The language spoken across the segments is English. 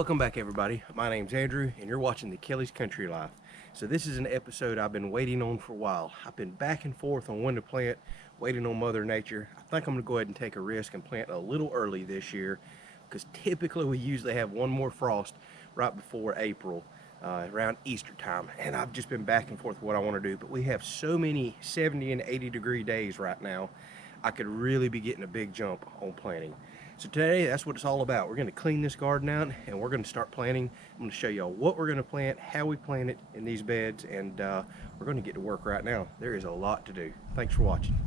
Welcome back, everybody. My name's Andrew and you're watching the Kelly's Country Life. So this is an episode I've been waiting on for a while. I've been back and forth on when to plant, waiting on Mother Nature. I think I'm gonna go ahead and take a risk and plant a little early this year, because typically we usually have one more frost right before April, around Easter time. And I've just been back and forth with what I want to do, but we have so many 70 and 80 degree days right now. I could really be getting a big jump on planting. So today, that's what it's all about. We're gonna clean this garden out and we're gonna start planting. I'm gonna show y'all what we're gonna plant, how we plant it in these beds, and we're gonna get to work right now. There is a lot to do. Thanks for watching.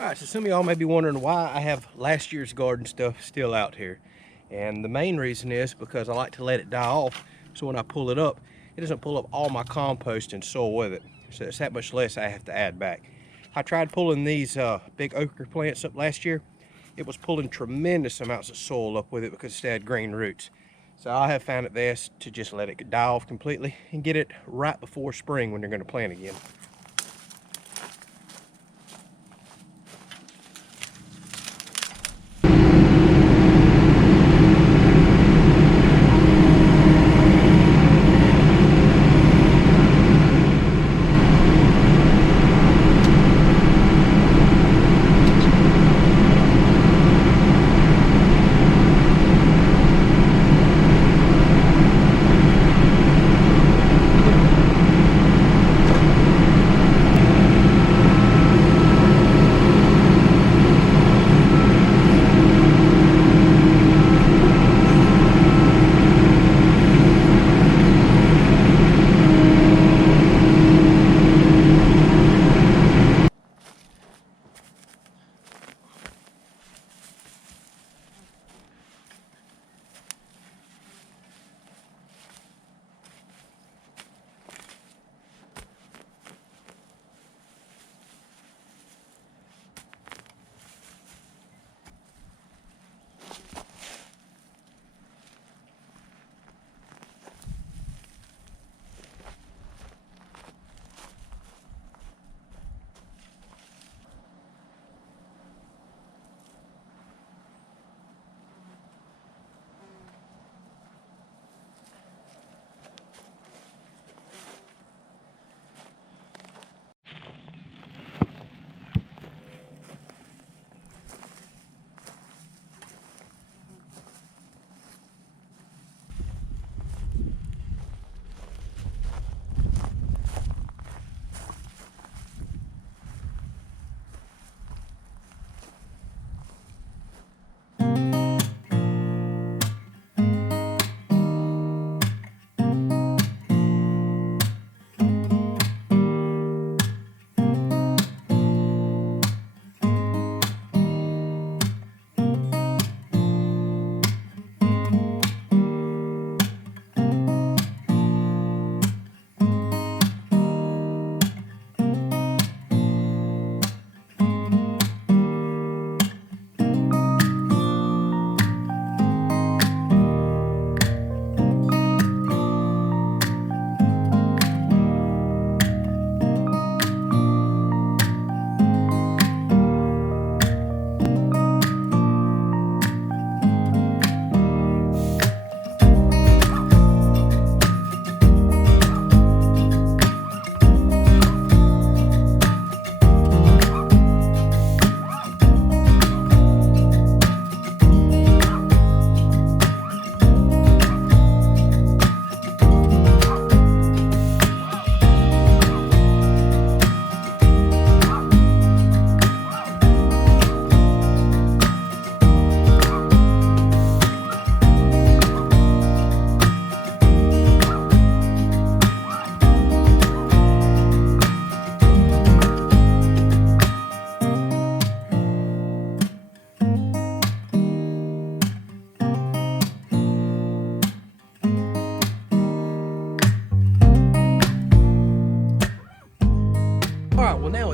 All right, so some of y'all may be wondering why I have last year's garden stuff still out here. And the main reason is because I like to let it die off, so when I pull it up, it doesn't pull up all my compost and soil with it. So it's that much less I have to add back. I tried pulling these big okra plants up last year. It was pulling tremendous amounts of soil up with it because it had green roots. So I have found it best to just let it die off completely and get it right before spring when you're going to plant again.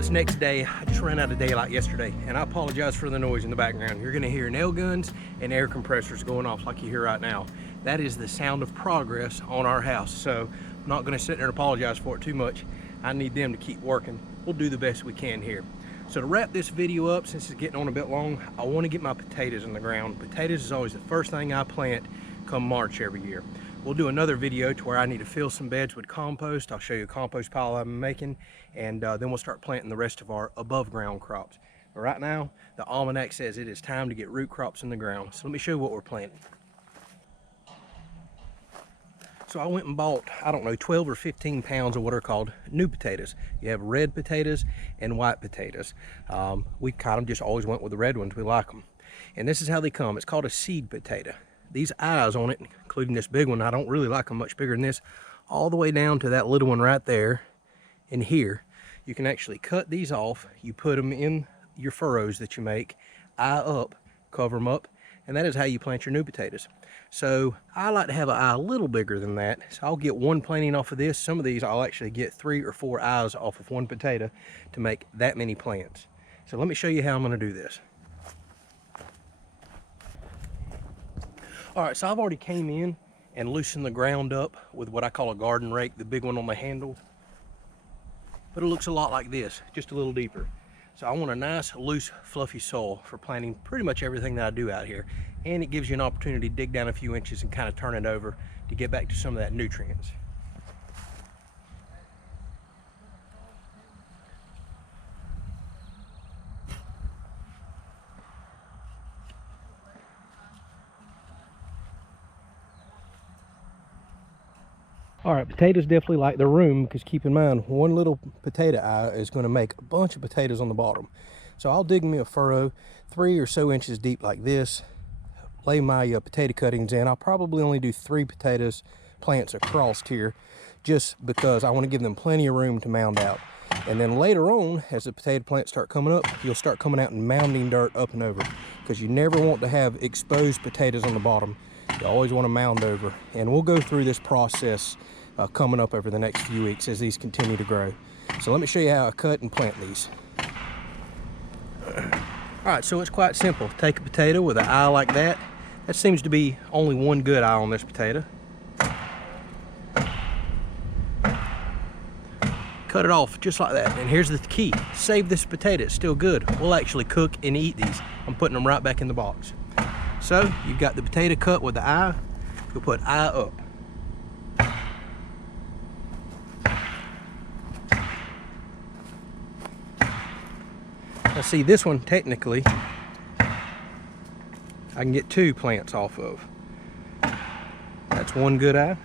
it's next day. I just ran out of daylight yesterday, and I apologize for the noise in the background. You're gonna hear nail guns and air compressors going off like you hear right now. That is the sound of progress on our house, so I'm not gonna sit there and apologize for it too much. I need them to keep working. We'll do the best we can here. So to wrap this video up, since it's getting on a bit long, I wanna get my potatoes in the ground. Potatoes is always the first thing I plant come March every year. We'll do another video to where I need to fill some beds with compost. I'll show you a compost pile I'm making, and then we'll start planting the rest of our above ground crops. But right now, the almanac says it is time to get root crops in the ground. So let me show you what we're planting. So I went and bought, I don't know, 12 or 15 pounds of what are called new potatoes. You have red potatoes and white potatoes. We kind of just always went with the red ones. We like them. And this is how they come. It's called a seed potato. These eyes on it, including this big one, I don't really like them much bigger than this, all the way down to that little one right there and here. You can actually cut these off. You put them in your furrows that you make, eye up, cover them up, and that is how you plant your new potatoes. So I like to have an eye a little bigger than that. So I'll get one planting off of this. Some of these I'll actually get 3 or 4 eyes off of one potato to make that many plants. So let me show you how I'm gonna do this. All right, so I've already came in and loosened the ground up with what I call a garden rake, the big one on the handle. But it looks a lot like this, just a little deeper. So I want a nice, loose, fluffy soil for planting pretty much everything that I do out here. And it gives you an opportunity to dig down a few inches and kind of turn it over to get back to some of that nutrients. All right, potatoes definitely like the room, because keep in mind, one little potato eye is going to make a bunch of potatoes on the bottom. So I'll dig me a furrow 3 or so inches deep like this, lay my potato cuttings in. I'll probably only do 3 potatoes plants across here, just because I want to give them plenty of room to mound out. And then later on, as the potato plants start coming up, you'll start coming out and mounding dirt up and over, because you never want to have exposed potatoes on the bottom. You always want to mound over. And we'll go through this process coming up over the next few weeks as these continue to grow. So let me show you how I cut and plant these. All right, so it's quite simple. Take a potato with an eye like that. That seems to be only one good eye on this potato. Cut it off just like that. And here's the key. Save this potato, it's still good. We'll actually cook and eat these. I'm putting them right back in the box. So you've got the potato cut with the eye. You'll put eye up. Now see, this one technically I can get 2 plants off of. That's one good eye.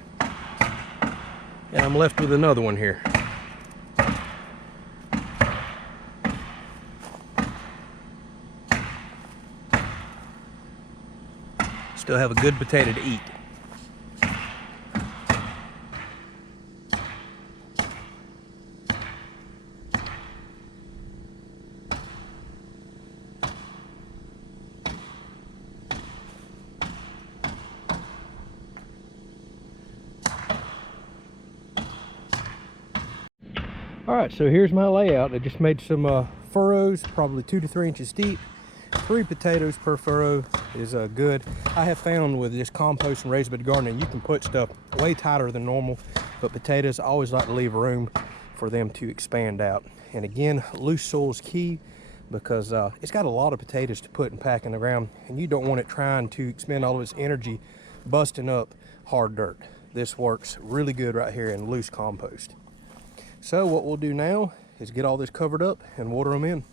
And I'm left with another one here. Still have a good potato to eat. All right, so here's my layout. I just made some furrows, probably 2 to 3 inches deep. 3 potatoes per furrow is good. I have found with this compost and raised bed gardening, you can put stuff way tighter than normal, but potatoes, I always like to leave room for them to expand out. And again, loose soil is key, because it's got a lot of potatoes to put and pack in the ground, and you don't want it trying to expend all of its energy busting up hard dirt. This works really good right here in loose compost. So what we'll do now is get all this covered up and water them in.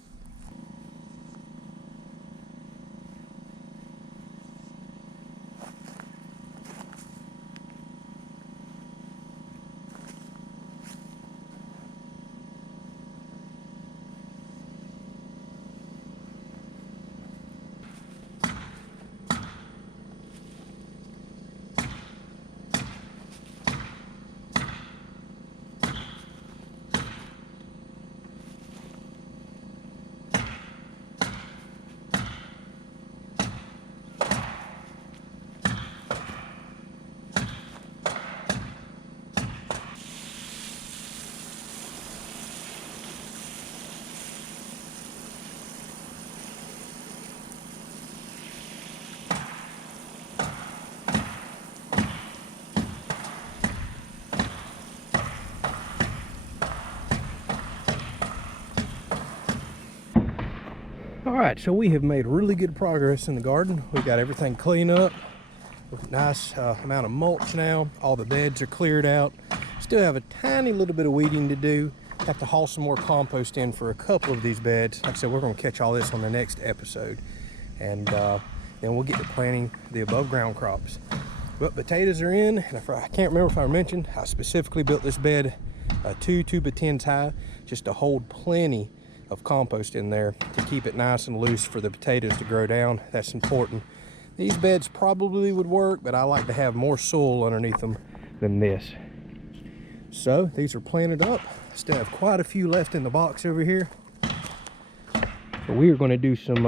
Alright, so we have made really good progress in the garden. We got everything cleaned up with a nice amount of mulch now. All the beds are cleared out. Still have a tiny little bit of weeding to do. Have to haul some more compost in for a couple of these beds. Like I said, we're going to catch all this on the next episode. And then we'll get to planting the above ground crops. But potatoes are in, and I can't remember if I mentioned, I specifically built this bed 2 2x10s high just to hold plenty of compost in there to keep it nice and loose for the potatoes to grow down. That's important. These beds probably would work, but I like to have more soil underneath them than this. So these are planted up. Still have quite a few left in the box over here. So we are going to do some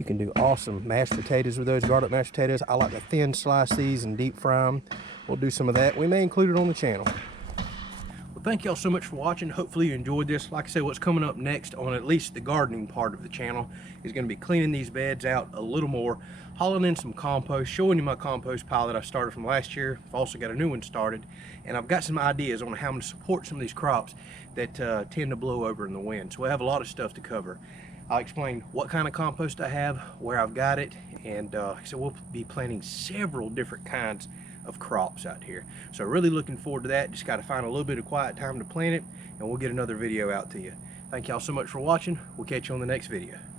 you can do awesome mashed potatoes with those, garlic mashed potatoes. I like to thin slice these and deep fry them. We'll do some of that. We may include it on the channel. Well, thank y'all so much for watching. Hopefully you enjoyed this. Like I said, what's coming up next on at least the gardening part of the channel is going to be cleaning these beds out a little more, hauling in some compost, showing you my compost pile that I started from last year. I've also got a new one started, and I've got some ideas on how I'm going to support some of these crops that tend to blow over in the wind. So we have a lot of stuff to cover. I'll explain what kind of compost I have, where I've got it, and so we'll be planting several different kinds of crops out here. So really looking forward to that. Just got to find a little bit of quiet time to plant it, and we'll get another video out to you. Thank y'all so much for watching. We'll catch you on the next video.